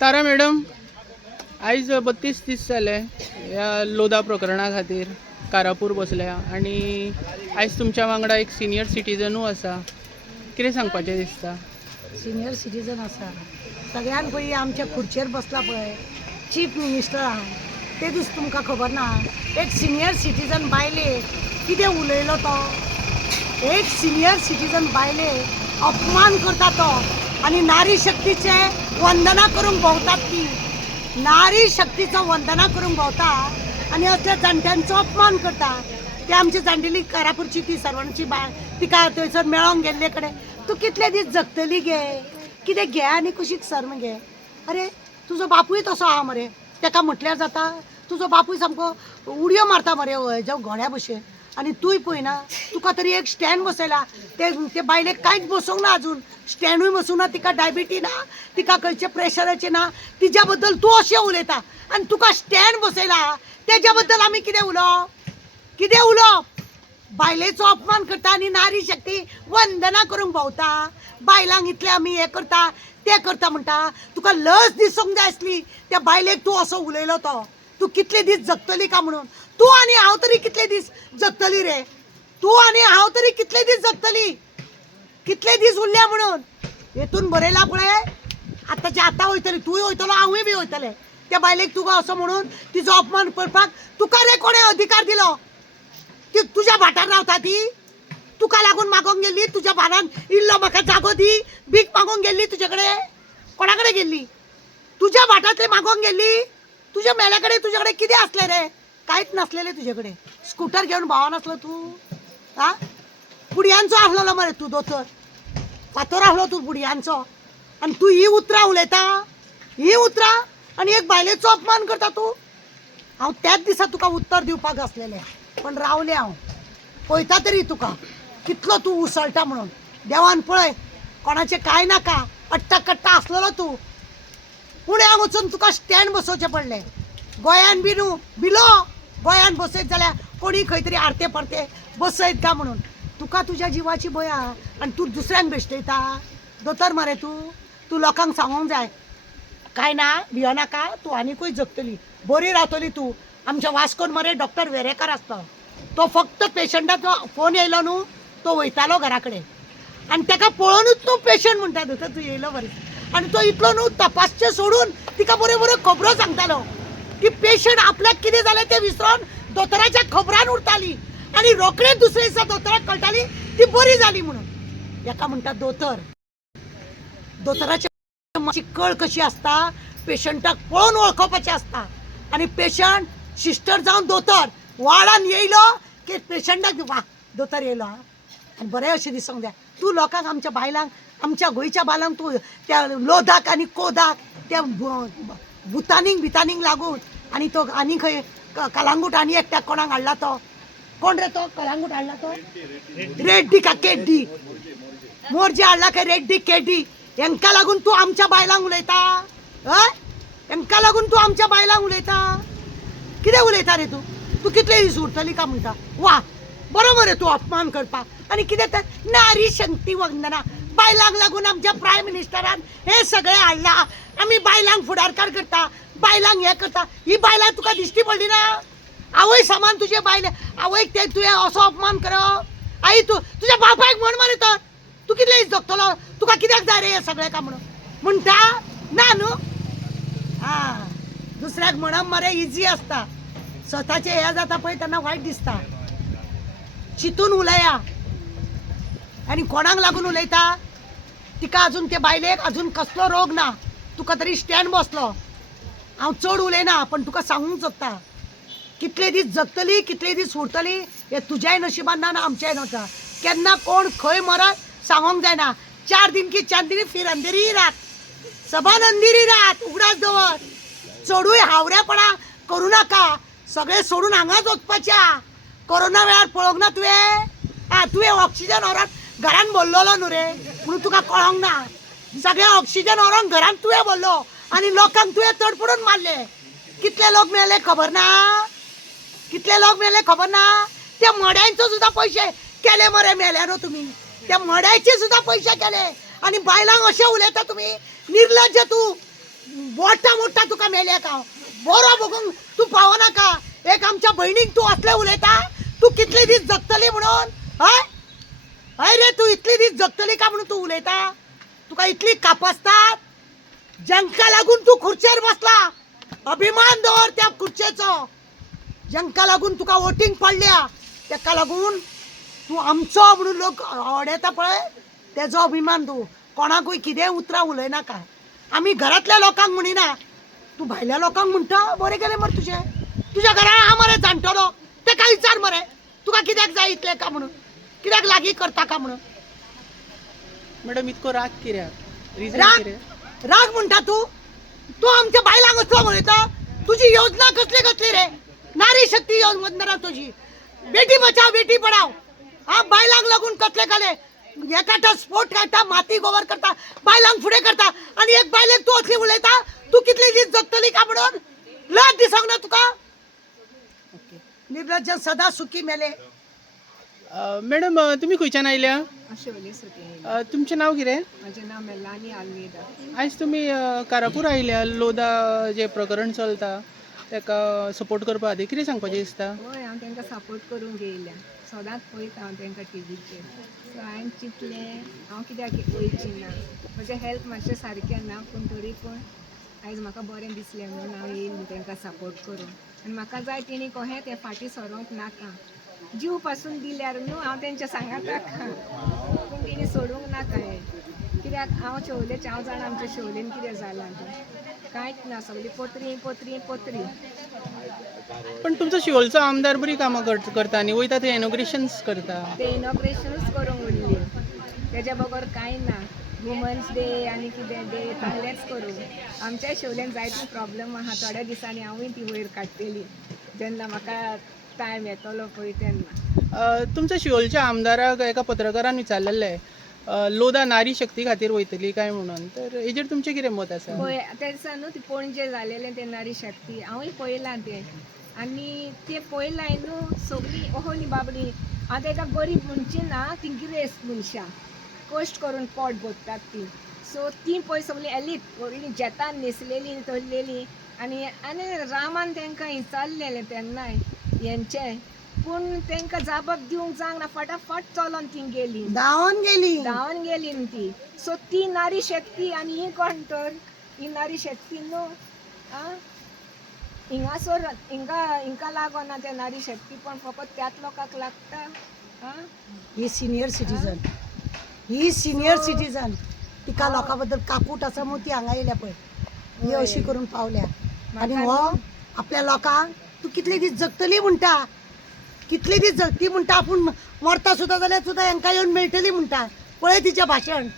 तारा madam, आयज 32-30 जाले ह्या लोधा प्रकरणा खातीर कारापूर बसल्या आणि आयज तुमच्या वांगडा एक सिनियर सिटीजनू आसा. कितें सांगपाचें दिसता? सिनियर सिटीजन आसा सगळ्यान पयलीं आमच्या खुर्चेर बसला पळय चीफ मिनिस्टर आहा ते दीस तुमकां खबर ना एक सिनियर सिटीजन बायले कितें उलयलो तो. एक सिनियर सिटीजन बायले अपमान करता तो आणि नारी शक्तीचे वंदना करूंक भोंवतात ती. नारी शक्तीचं वंदना करूंक भोंवता आणि असल्या जाणट्यांचो अपमान करता. ते आमची जाणटेली कारापूरची ती सर्वांची बाय तिका थंयसर मेळोंक गेल्ले कडेन तूं कितले दीस जगतली गे, कितें गे आनी कशी शर्म गे. अरे तुजो बापूय तसो आहा मरे, ताका म्हटल्यार जाता. तुजो बापूय सामको उडयो मारता मरे हेज्या घोड्या भशेन आणि तूंय पळयना. तुका तरी एक स्टँड बसयला ते बायलेक कांयच बसोंक ना अजून. स्टँडूय बसूंक ना, तिका डायबिटी ना, तिका खंयचे प्रेशराचे ना. तिच्या बद्दल तूं अशें उलयता आनी तुका स्टँड बसयला तेज्या बद्दल आमी कितें उलोवप. बायलेचो अपमान करता आणि नारी शक्ती वंदना करूंक भोंवता. बायलांक इतले आमी हें करता ते करता म्हणटा. तुका लज दिसूंक जाय आसली त्या बायलेक तूं असो उलयलो तो. तूं कितले दीस जगतली का म्हणून. तूं आनी हांव तरी कितले दीस जगतली रे. तूं आनी हांव तरी कितले दीस जगतली. कितले दीस उरल्या म्हणून हेतून बरयला पळय. आतांच्या आतां वयतली तूंय वयतलो हांवूय बी वयतलें. त्या बायलेक तुका असो म्हणून तिचो अपमान करपाक तुका रे कोणें अधिकार दिलो. ती तुज्या भाटार रावता ती. तुका लागून मागोंक गेल्ली. तुज्या भारान इल्लो म्हाका जागो दी भीक मागोंक गेल्ली तुजे कडेन. कोणा कडेन गेल्ली? तुज्या भाटांतले मागोंक गेल्ली. तुज्या मेल्या कडेन तुजे कडेन कितें आसलें रे? कांयच नासलेलें तुजे कडेन. स्कूटर घेवन भावनासलो तूं. हा पुडयांचो आसलो मरे तूं दोतोर. फातर आसलो तूं पुडयांचो आनी तूं ही उतरां उलयता. ही उतरां आनी एक बायलेचो अपमान करता तूं. हांव त्याच दिसा तुका उत्तर दिवपाक आसलेलें पण रावलें हांव. पळयता तरी तुका कितलो तूं उसळटा म्हणून. देवान पळय कोणाचें कांय नाका. अट्टा कट्टा आसलेलो तूं. पुण्याक वचून तुका स्टँड बसोवचें पडलें. गोंयान बी न्हू बिलो गोंयान बसयत जाल्यार कोणी खंय तरी आरते परते बसयत का म्हणून. तुका तुज्या जिवाची भंय आहा आनी तूं दुसऱ्यांक बेश्टयता. दोतोर मरे तूं लोकांक सांगोंक जाय कांय ना भियोनाका. तूं आनिकूय जगतली, बरी रावतली तूं. आमच्या वास्कोन मरे डॉक्टर वेरेकर आसता. तो फक्त पेशंटाचो फोन येयलो न्हू तो वयतालो घरा कडेन आनी ताका पळोवनूच तूं पेशंट म्हणटा दोतोर तूं येयलो बरें. आनी तो इतलो न्हू तपासचें सोडून तिका बऱ्यो बऱ्यो खबरो सांगतालो की पेशंट आपल्याक कितें जालें तें विसरोन दोतोराच्या खबरान उरताली आनी रोखडेच दुसरे दिसा दोतोराक कळटाली ती बरी जाली म्हणून. हेका म्हणटा दोतोर. दोतोराच्या मातशी कळ कशी आसता पेशंटाक पळोवन वळखोवपाचें आसता. आनी पेशंट सिस्टर जावन दोतोर वार्डान येयलो की पेशंटाक वा दोतोर येयलो आनी बरें अशें दिसूंक जाय. तूं लोकांक आमच्या बायलांक आमच्या गोंयच्या बायलांक तूं त्या लोधाक आनी कोदाक त्या भुतानींक लागून आनी तो आनी खंय कलांगूट आनी एकट्याक कोणाक हाडला तो कोण रे तो कलांगूट हाडला तो रेड्डी का केड्डी मोर्जे हाडला काय रेड्डी केड्डी. हेंका लागून तूं आमच्या बायलांक उलयता. हय हेंका लागून तूं आमच्या बायलांक उलयता. कितें उलयता रे तूं कितले दीस उरतली का म्हणटा. वा बरो मरे तूं अपमान करपाक. आनी कितें तर नारी शक्ती वंदना बायलांक लागून आमच्या प्रायम मिनिस्टरान हे सगळें हाडला. आमी बायलांक फुडारकार करता, बायलांक हें करता. ही बायलां तुका दिश्टी पडली ना. आवय सामान तुजे बायले आवयक ते तुवें असो अपमान करप. आई तुज्या बापायक म्हण मरे तर तूं कितले दीस जगतलो. तुका कित्याक जाय रे हें सगळें का म्हणून म्हणटा ना न्हू. हा दुसऱ्याक म्हणप मरे इजी आसता. स्वताचें हें जाता पळय तेन्ना वायट दिसता. चिंतून उलया आनी कोणाक लागून उलयता. तिका अजून ते बायलेक अजून कसलो रोग ना. तुका तरी स्टँड बसलो. हांव चड उलयना पण तुका सांगूंक सोदता कितले दीस जगतली कितले दीस उरतली हे तुज्याय नशिबान ना आमच्याय नशिबान. केन्ना कोण खंय मरत सांगोंक जायना. 4 दिन की चांदनी फिर अंधेरी रात सबन अंधेरी रात उगडास दवर. चडूय हावरेपणा करूं नाका. सगळें सोडून हांगाच वचपाच्या. कोरोना वेळार पळोवंक ना तुवें ऑक्सिजन व्हरोन घरान भरलोलो न्हू रे म्हणून तुका कळोंक ना. सगळें ऑक्सिजन व्हरोन घरान तुवें भरलो आनी लोकांक तुवें तडफडून मारले. कितले लोक मेले खबर ना. कितले लोक मेले खबर ना. त्या मड्यांचो सुद्धा पैसे केले मरे मेल्यारो तुमी. त्या मड्याचे सुद्धा पैसे केले आणि बायलांक असे उलयता तुम्ही. निर्लज्ज तू. मोठा मोठा तुका मेल्या का बरो बघून तू पावना का एक आमच्या बहिणीक तू असले उलयता तू कितले दीस जगतली म्हणून हय हय रे तू इतली दीस जगतली का म्हणून तू उलयता तुका इतली कापासतात जंका लागून तू खुर्चेर बसला अभिमान दवर त्या खुर्चेचो जंका लागून तुका वोटिंग पडल्या तेका लागून तू आमचो म्हणून लोक आवडता पळय तेजो अभिमान तू कोणाकूय कितें उतरां उलयनाका आमी घरांतल्या लोकांक म्हणिना तू भायल्या लोकांक म्हणटा बरें गेलें मरे तुज्या घरान हा मरे जाणटलो तेका विचार मरे तुका कित्याक जाय इतलें का म्हणून कित्याक लागीं करता का म्हणून मॅडम इतको राग कित्याक रिजन राग कितें राग म्हणटा तू तू आमच्या बायलांक असलो म्हणटा तुझी योजना कसली कसली रे नारी शक्ती योजना तुझी बेटी बचाव बेटी पढाव हा बायलांक लागून कसले काले एकाटा स्पोर्ट काढता माती गोवर करता बायलांक फुडें करता आणि एक बायलेक तू असली उलयता तू कितली दीस जगतली का म्हणून लज दिसोंक ना तुका ओके निर्लज्ज सदा सुखी मेले मॅडम तुमी खंयच्यान आयल्या शेवले सुटी तुमचें नांव कितें म्हजें नांव मेलानी आल्मेदा आयज तुमी कारापूर आयल्या लोदा जे प्रकरण चलता ताका सपोर्ट करपा खातीर कितें सांगपाचें दिसता हय हांव तांकां सपोर्ट करूंक येयल्या सदांच पळयता हांव तांकां टीव्हीचेर सो हांवें चिंतलें हांव कित्याक वयची ना म्हजें हेल्थ मातशें सारकें ना पूण तरी पूण आयज म्हाका बरें दिसलें म्हणून हांव येयलें तांकां सपोर्ट करूंक आनी म्हाका जाय तेणी कशें तें फाटीं सरोंक नाका जीव पासून दिल्यार न्हू हांव तेंच्या सांगात पूण तेणी सोडूंक नाका हें कित्याक हांव शेवलेचें हांव जाणा आमच्या शेवलेन कितें जालां तें कांयच ना सगळी पोत्री पोत्री पोत्री पण तुमचो शिवोलचो आमदार बरी कामां करता न्ही वयता थंय इनॉग्रेशन्स करता ते इनॉग्रेशनूच करूंक उरली तेज्या बगर कांय ना वुमन्स डे आनी कितें डे तसलेंच करूं आमच्या शेवलेन जायते प्रॉब्लम आहा थोड्या दिसांनी हांवूय ती वयर काडटली जेन्ना म्हाका टायम येतलो पळय तेन्ना तुमच्या शिवोलच्या आमदाराक एका पत्रकारान विचारलेलें लोदा नारी शक्ती खातीर वयतली काय म्हणून तर हेजेर तुमचें कितें मत आसा पळय त्या दिसा न्हू ती पणजे जालेलें तें नारी शक्ती हांवूय पळयलां तें आनी तें पळयलां न्हू सगळीं ओहोली बाबडी हांव ताका गरीब म्हणची ना ती गिरेस्त मनशां कश्ट करून पोट भरतात ती सो ती पळय सगळीं एलीत व्हडलीं जेतान न्हेसलेलीं धरलेलीं आनी आनी रामान तांकां विचारलेलें तेन्नाय हेंचें पूण तांकां जापक दिवंक जावंक ना फटाफट चलोन ती गेली धांवन गेली न्ही ती सो ती नारी शक्ती आनी ही कोण तर ही नारी शक्ती न्हू आं हिंगासोर हिंका लागोना ते नारी शक्ती पण फकत त्याच लोकांक लागता आं ही सिनियर सिटीजन तिका लोकां बद्दल काकूट आसा म्हूण ती हांगा येयल्या पळय ही अशी करून पावल्या आनी हो आपल्या लोकांक तू कितले दीस जगतली म्हणटा कितले दीस जगती म्हणटा आपूण मरता सुद्दां जाल्यार सुद्दां हांकां येवन मेळटली म्हणटा पळय तिचें भाशण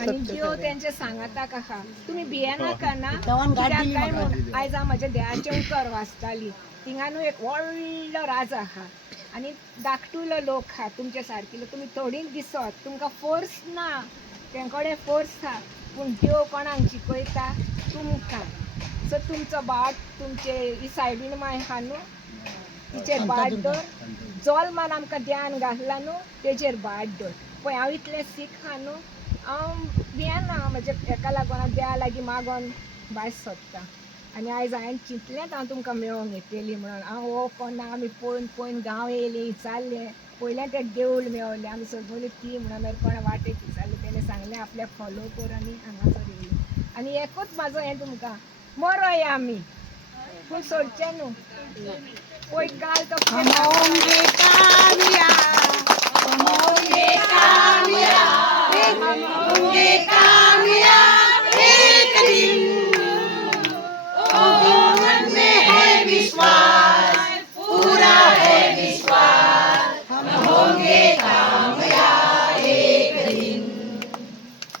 आनी ज्यो तेंचे सांगाताक आहा तुमी भियेनाका ना देवान गाठ कित्याक दिली काय म्हाका. म्हूण आयज हांव म्हाज्या देवाचें उतर वाचताली थिंगा न्हू एक व्हडलो राज आहा आनी धाकटुलो लोक आहा तुमचे सारकिलो तुमी थोडींच दिसत तुमकां फोर्स ना तेंकडे फोर्स आहा पूण देव कोणाक शिकयता तुमकां सो तुमचो बाट तुमचे ही सायडीन माय आहा न्हू तिचेर बाट दवर जल्मान आमकां ध्यान घातला न्हू तेजेर बाट दवर पळय हांव इतलें सीख आहा न्हू हांव भियेना म्हाज्या हेका लागून हांव देवा लागीं मागोन भायर सोदतां आनी आयज हांवें चिंतलेंच हांव तुमकां मेळोंक येतली म्हणून हांव हो कोणा आमी पळोवन पळोवन गांव येयलीं चाललें पयलें तें देवूळ मेळलें आमी सगळीं ती म्हणून कोणा वाटेक विचारलें तेणें सांगलें आपल्याक फॉलो कर आनी हांगासर येयलीं आनी एकूच म्हाजो हें तुमकां मरोया आमी पूण सोडचें न्हू पळय गाल तो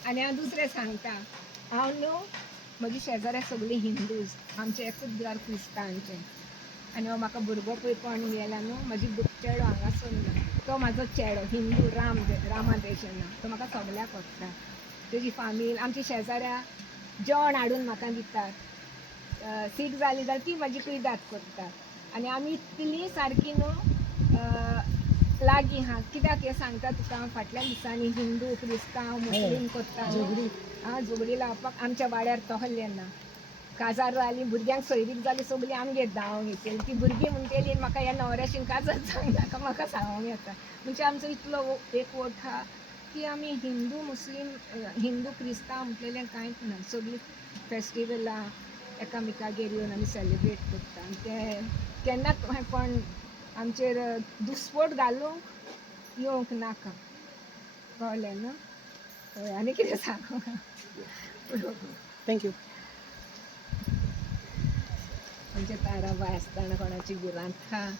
आनी हांव दुसरें सांगता हांव न्हू म्हजी शेजाऱ्या सगळीं हिंदूज आमचें एकूच घर क्रिस्तांवांचें आनी हो म्हाका भुरगो पळय कोण गेला न्हू म्हाजी चेडो हांगासर ना तो म्हाजो चेडो हिंदू रामा देशना तो म्हाका सगल्याक वखदा तेजी फामील आमची शेजाऱ्या जेवण हाडून म्हाका दितात सीख जाली जाल्यार ती म्हाजी कुयदाद करता आनी आमी इतलीं सारकीं न्हू लागीं हा कित्याक हें सांगता तुका फाटल्या दिसांनी हिंदू क्रिस्तांव मुस्लीम करता आं झगडी लावपाक आमच्या वाड्यार तोहल्लें ना काजार जाली भुरग्यांक सोयरीक जाली सगळीं आमगेर धांवोंक येतली ती भुरगीं म्हणटली म्हाका ह्या न्हवऱ्याशीं काजर जावंक नाका म्हाका सांगोंक येता म्हणजे आमचो इतलो एक वोट आहा की आमी हिंदू मुस्लीम हिंदू क्रिस्तांव म्हटलेलें कांयच ना सगळीं फेस्टिवलां एकामेकागेर येवन आमी सेलिब्रेट करता आनी ते केन्नाच पण आमचेर दुस्फोट घालूंक येवंक नाका कळ्ळें न्हू हय आनी कितें सांगू थँक्यू. म्हणजे ताराबाय आसतना कोणाची भिरांत हांव